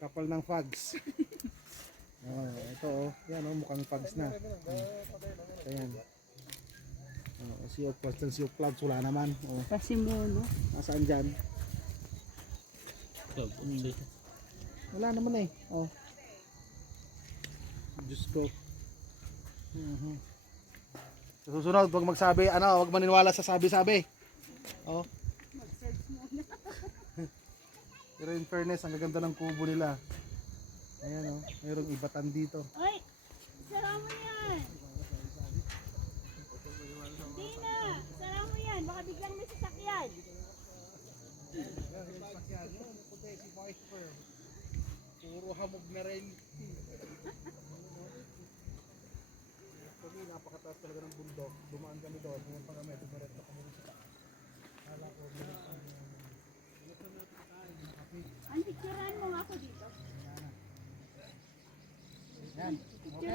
Kapal ng fags. oh, ito oh. Yan oh, mukhang fags na. Ayan. Oh, si Oplas si Oplas wala naman. Oh, Kasi mo, no? nasaan dyan? Wala naman eh. Oh. Diyos ko. Mhm. Sa susunod, wag magsabi, ano, wag maniniwala sa sabi-sabi. Oh. Pero in fairness, ang gaganda ng kubo nila. Ayan oh, mayroong ibatan dito. Ay! Sara mo yan! Hindi na! Sara mo yan! Baka biglang may sasakyan. Puro hamog na rin. Kami napakataas talaga ng bundok. Dumaan kami doon. Pumunta kami. Dumaretso kami rin sa taas. Kala ko, meron kami Ang picturean mo nga ako dito. Yan. Picturean